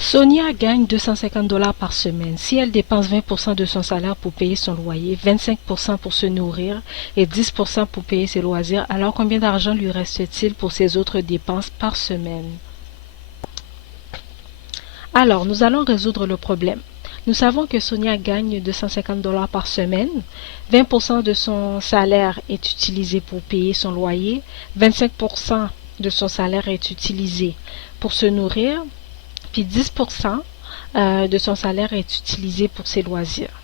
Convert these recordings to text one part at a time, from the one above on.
Sonia gagne 250 $ par semaine. Si elle dépense 20% de son salaire pour payer son loyer, 25% pour se nourrir et 10% pour payer ses loisirs, alors combien d'argent lui reste-t-il pour ses autres dépenses par semaine? Alors, nous allons résoudre le problème. Nous savons que Sonia gagne 250 $ par semaine. 20% de son salaire est utilisé pour payer son loyer. 25% de son salaire est utilisé pour se nourrir. Puis 10% de son salaire est utilisé pour ses loisirs.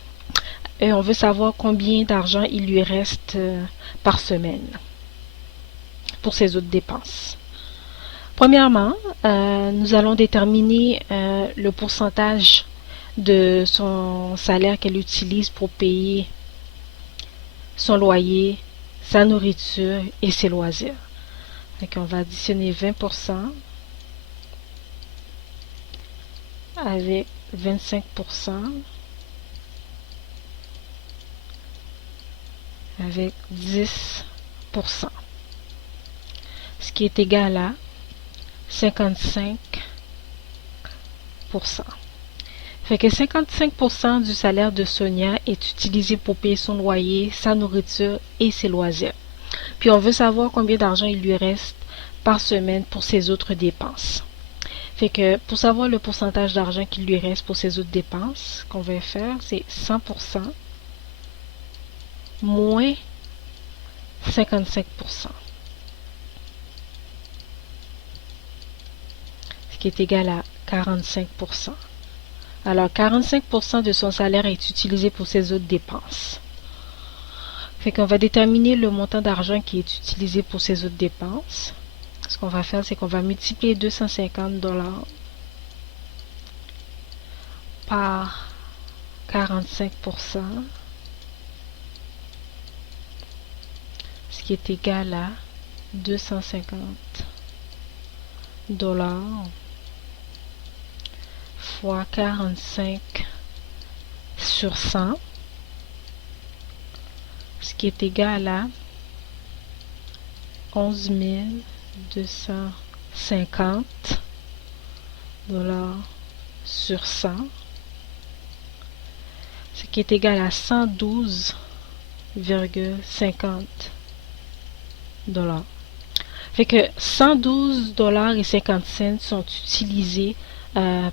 Et on veut savoir combien d'argent il lui reste par semaine pour ses autres dépenses. Premièrement, nous allons déterminer le pourcentage de son salaire qu'elle utilise pour payer son loyer, sa nourriture et ses loisirs. Donc on va additionner 20% avec 25% avec 10%, ce qui est égal à 55%. Fait que 55% du salaire de Sonia est utilisé pour payer son loyer, sa nourriture et ses loisirs. Puis on veut savoir combien d'argent il lui reste par semaine pour ses autres dépenses. Fait que pour savoir le pourcentage d'argent qu'il lui reste pour ses autres dépenses, ce qu'on va faire, c'est 100% moins 55%. Ce qui est égal à 45%. Alors, 45% de son salaire est utilisé pour ses autres dépenses. Fait qu'on va déterminer le montant d'argent qui est utilisé pour ses autres dépenses. Ce qu'on va faire, c'est qu'on va multiplier 250 $ par 45%, ce qui est égal à 250 $ fois 45 sur 100, ce qui est égal à 11 250 $ sur 100, ce qui est égal à 112,50 $. Fait que 112,50 $ sont utilisés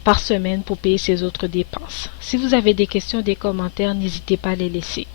par semaine pour payer ses autres dépenses. Si vous avez des questions, des commentaires, n'hésitez pas à les laisser.